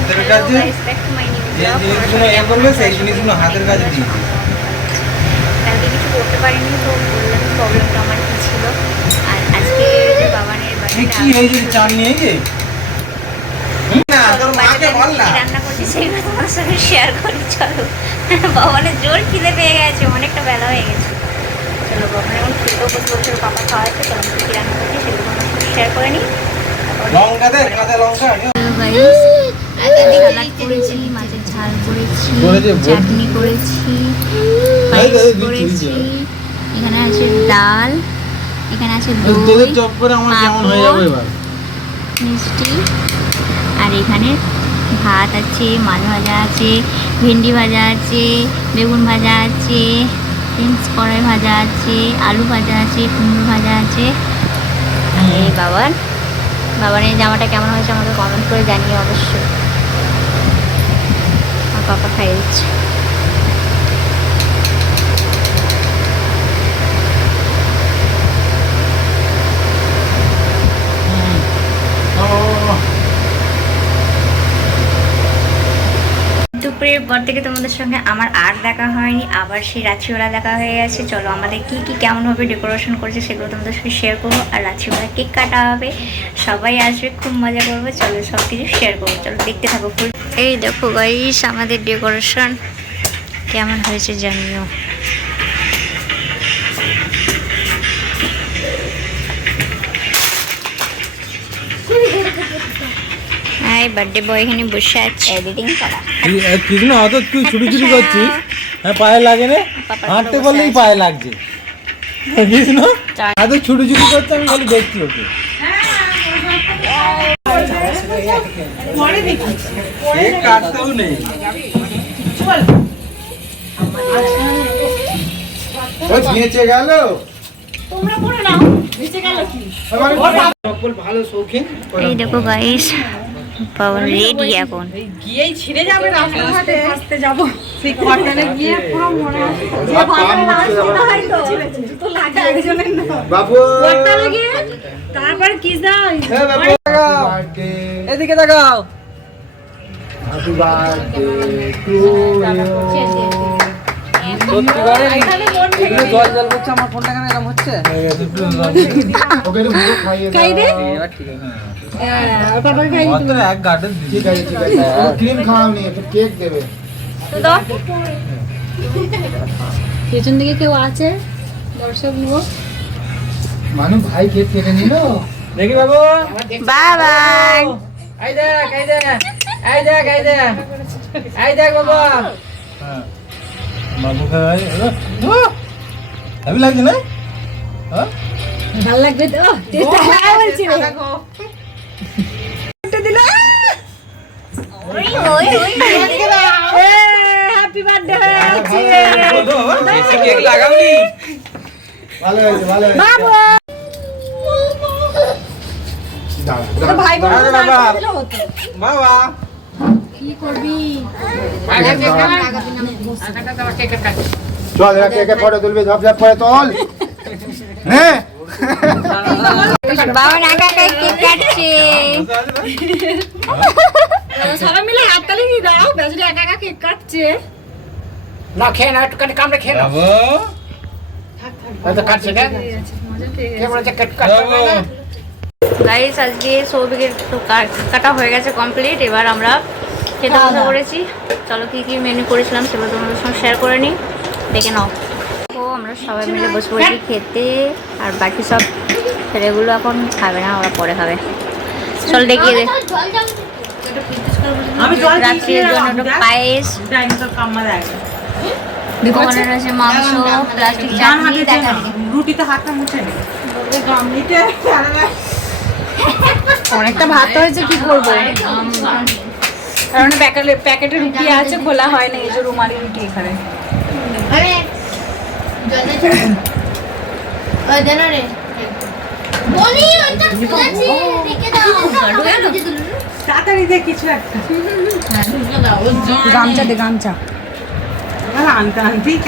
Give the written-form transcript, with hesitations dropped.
হাতের কাছে যে জিনিসগুলো এ করবে সেই জিনিসগুলো হাতের কাছে দিয়ে দিই। কালকে কিছু করতে পারিনি তো বললাম প্রবলেমটা আমার কী ছিল। আর আজকে যে বাবানের কি হয়েছে চান নিয়ে যে রান্না করছি সেগুলো তোমার সঙ্গে শেয়ার করি। চলো, বাবানের জোর খিদে পেয়ে গেছে, অনেকটা বেলা হয়ে গেছে। চলো, বাবান এখন খেতেও বসে বলছে পাপা খাওয়াচ্ছে। চলো, আমি কী রান্না করছি সেগুলো তোমার সঙ্গে শেয়ার করে নিই। সালাদ করেছি, মাছের ঝাল করেছি, চাটনি করেছি, পায়েস করেছি, এখানে আছে ডাল, এখানে আছে দই, মিষ্টি, আর এখানে ভাত আছে, মাছ ভাজা আছে, ভেন্ডি ভাজা আছে, বেগুন ভাজা আছে, বিনস কড়াই ভাজা আছে, আলু ভাজা আছে, কুমড়ো ভাজা আছে। আর এই বাবার এই জামাটা কেমন হয়েছে আমাকে কমেন্ট করে জানিয়ে অবশ্যই। আর পাপা খাইয়ে দিচ্ছে। দুপুরের পর থেকে তোমাদের সঙ্গে আমার আর দেখা হয়নি, আবার সেই রাত্রিবেলা দেখা হয়ে গেছে। চলো, আমাদের কি কি কেমনভাবে ডেকোরেশন করেছে সেগুলো তোমাদের সঙ্গে শেয়ার করবো। আর রাত্রিবেলা কেক কাটা হবে, সবাই আসবে, খুব মজা করবো। চলো, সব কিছু শেয়ার করবো। চলো, দেখতে থাকো ফুল। এই দেখো গাইস, আমাদের ডেকোরেশন কেমন হয়েছে জানিও। বার্থডে বয় এখানে বসে আছে এডিটিং করা। কিছু না, অত তুই ছুটি ছুটি করছিস। হ্যাঁ, পায়ে লাগে না, হাঁটতে বললেই পায়ে লাগছে। কিছু না, এত ছুটি ছুটি করছে, আমি খালি দেখছি ওকে। কাটতেও নেই, নিচে গেল। এই দেখো গাইস, পাওয়ার রেডি এখন গিয়েই ছিঁড়ে যাবে, রাস্তাঘাটে আসতে যাবো, সেই কটনে গিয়ে পুরো মনে আছে বাবু। তারপর কি যাই এদিকে তাকাও। Happy birthday to you. জল জল করছে, আমার ফোনটা কেন এরকম হচ্ছে? এক গার্ডেন ঠিক আছে, ঠিক আছে। ক্রিম খাওয়ানি, একটু কেক দেবে। পেছন দিকে কেউ আছে দর্শক লোক? মানু ভাই কেক কেটে নিল। দেখি বাবু, বাবা। এই দেখ, এই দেখ, এই দেখ, এই দেখ, এই দেখ বাবু। হ্যাঁ, বাবু খাই। হেভি লাগছে না? হ্যাঁ, ভালো লাগবে তো? বলছি হ্যাপি বার্থডে কেক লাগাওনি? ভালো হয়েছে, ভালো হয়েছে। ভাই বোন বাবা কি করবি? চল, এরা কেকে ফটো তুলবি, ঝপ ঝপ করে তোল। হ্যাঁ, বাবা একা একা কেক কাটছে। সবাই মিলে হাততালি দিয়ে দাও, বেজরে একা একা কেক কাটছে। না খেয়ে না, একটুখানি কামড়ে খেয়ে না। বাবু তো কাটছে কেন? কে বলেছে কেক কাটতে হবে না? গাইস, আজকে সৌভিকের তো কাটা হয়ে গেছে কমপ্লিট। এবার আমরা খেতে বসে পড়েছি। চলো, কি কি মেনু করেছিলাম সেগুলো তোমাদের সঙ্গে শেয়ার করে নিই, দেখে নাও। তো আমরা সবাই মিলে বসে পড়েছি খেতে। আর বাকি সব ছেলেগুলো এখন খাবে না, ওরা পরে খাবে। চল দেখিয়ে দে। রাত্রির জন্য একটু পায়েস, ওখানে রয়েছে মাংস, প্লাস্টিক চাটনি। দেখা রুটিতে হাতটা মুছে নে। অনেকটা ভাত হয়েছে, কি করবো? কারণ প্যাকেটে রুটি আছে, খোলা হয় না, এই যে রুমালি রুটি এখানে। তাড়াতাড়ি দে কিছু একটা, গামছা দে, গামছা আনতে আনতেই